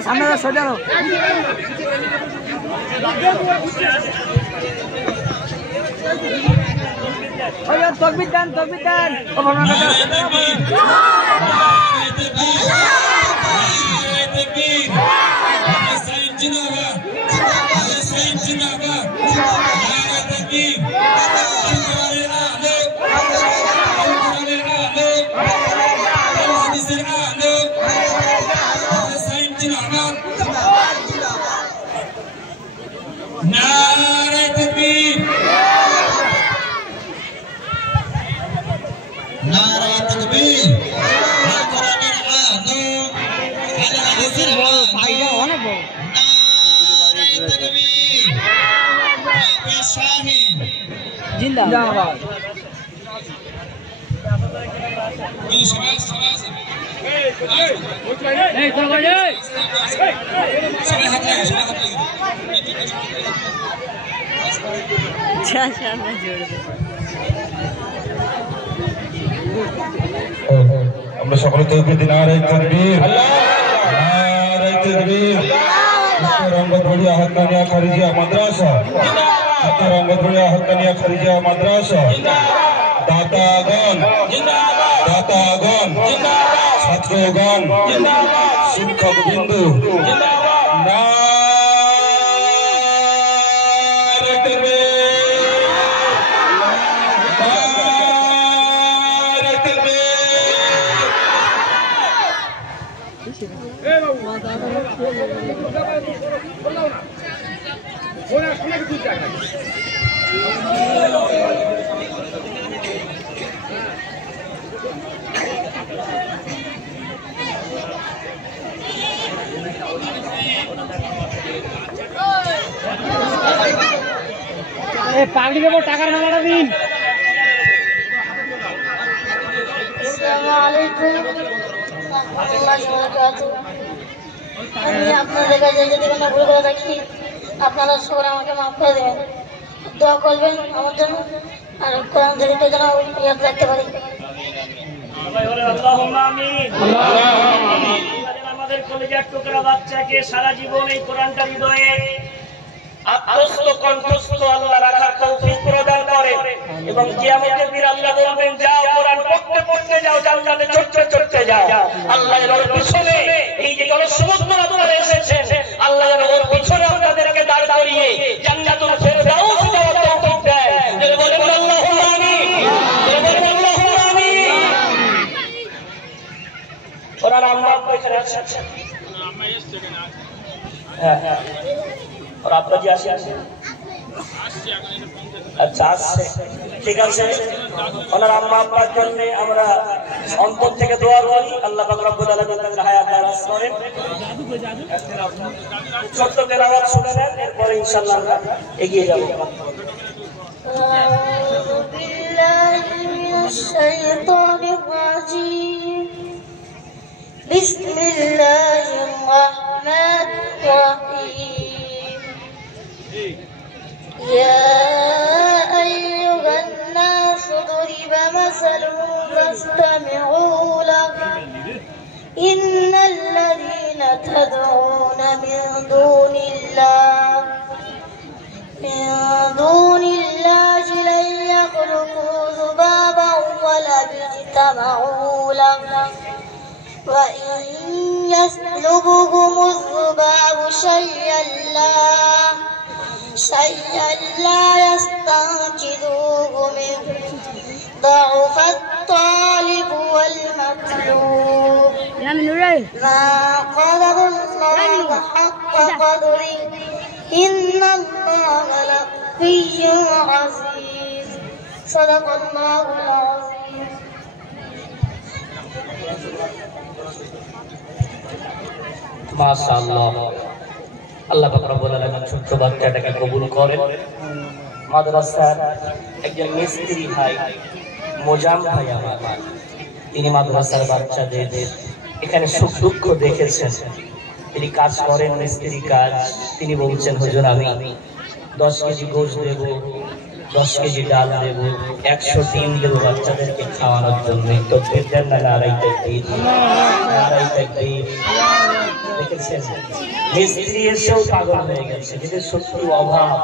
सामने सजा लो तकबीर दान जिंदाबाद আমরা সকলে তৌহিদ নারে তাকবীর নারে তাকবীর রঙ্গপুরিয়া হকানিয়া খারিজিয়া মাদ্রাসা রঙ্গপুরিয়া হকানিয়া খারিজিয়া মাদ্রাসা দাতাগণ জিন্দাবাদ দাতাগণ জিন্দাবাদ ছাত্রগণ জিন্দাবাদ শিক্ষকবৃন্দ জিন্দাবাদ পাগড়ি দেবো টাকার মালাটা দিন আমি আপনাদের কাছে যদি কোনো ভুল করে থাকি আপনারা সবাই আমাকে মাফ করে দেবেন দোয়া করবেন আমার জন্য আর কোরআন শরীফের জন্য ইয়াদ রাখতে পারি আমাদের কলেজের টুকরা বাচ্চাকে সারা জীবন এই কোরআনটা হৃদয়ে আত্মস্থ কণ্ঠস্থ আল্লাহ রাখার তৌফিক প্রদান করে এবং কিয়ামতের দিন আল্লাহ বলবেন যাও কোরআন পড়তে পড়তে যাও জান্নাতে চড়তে চড়তে যাও আল্লাহ এর পিছনে এই যে জনসমুদ্র আপনারা এসেছেন আল্লাহ যেন ওর পিছনে আপনাদেরকে দাঁড় করিয়ে জান্নাতুল ফেরদাউস যাওয়ার তৌফিক দেয় যারা বলেন আল্লাহুম্মা আমিন যারা বলেন আল্লাহুম্মা আমিন ওরা আম্মা কইছে আচ্ছা আম্মা এসছে কিনা হ্যাঁ और आपका जी आशा है अच्छा আসছে ঠিক আছে ওনার আম্মা আব্বার জন্য আমরা অন্তর থেকে দোয়া করি আল্লাহ পাক রব্বুল আলামিন তাদের হায়াত দারাজ করেন, ছোট্ট তেলাওয়াত শুনে নেন, এরপরে ইনশাআল্লাহ আমরা এগিয়ে যাব। أعوذ بالله من الشيطان الرجيم بسم الله الرحمن الرحيم يا أيها الناس ضرب مثل فاستمعوا له إن الذين تدعون من دون الله لن يخلقوا ذبابا ولو اجتمعوا له وإن يسلبهم الذباب شيئا لا يستنقذوه منه ضعف الطالب والمطلوب ما قدر الله حق قدره إن الله لقوي عزيز صدق الله العظيم মাশাআল্লাহ। আল্লাহ পাক রব্বুল আলামিন ছোট্ট বাচ্চাটাকে কবুল করেন। মাদ্রাসার একজন মিস্ত্রি ভাই মোজাম ভাই আমার, তিনি মাদ্রাসার বাচ্চাদের এখানে সুখ দুঃখ দেখেছেন, তিনি কাজ করেন মিস্ত্রি কাজ। তিনি বলছেন, হুজুর আমি 10 কেজি গোশত দেব, 10 কেজি ডাল দেব, 100 ডিম দেব বাচ্চাদেরকে খাওয়ানোর জন্য। তকবীর দেন না, নারায়ে তাকবীর, নারায়ে তাকবীর। দেখেছেন মিস্ত্রি এসেও পাগল হয়ে গেছে, যেটা সত্যি অভাব।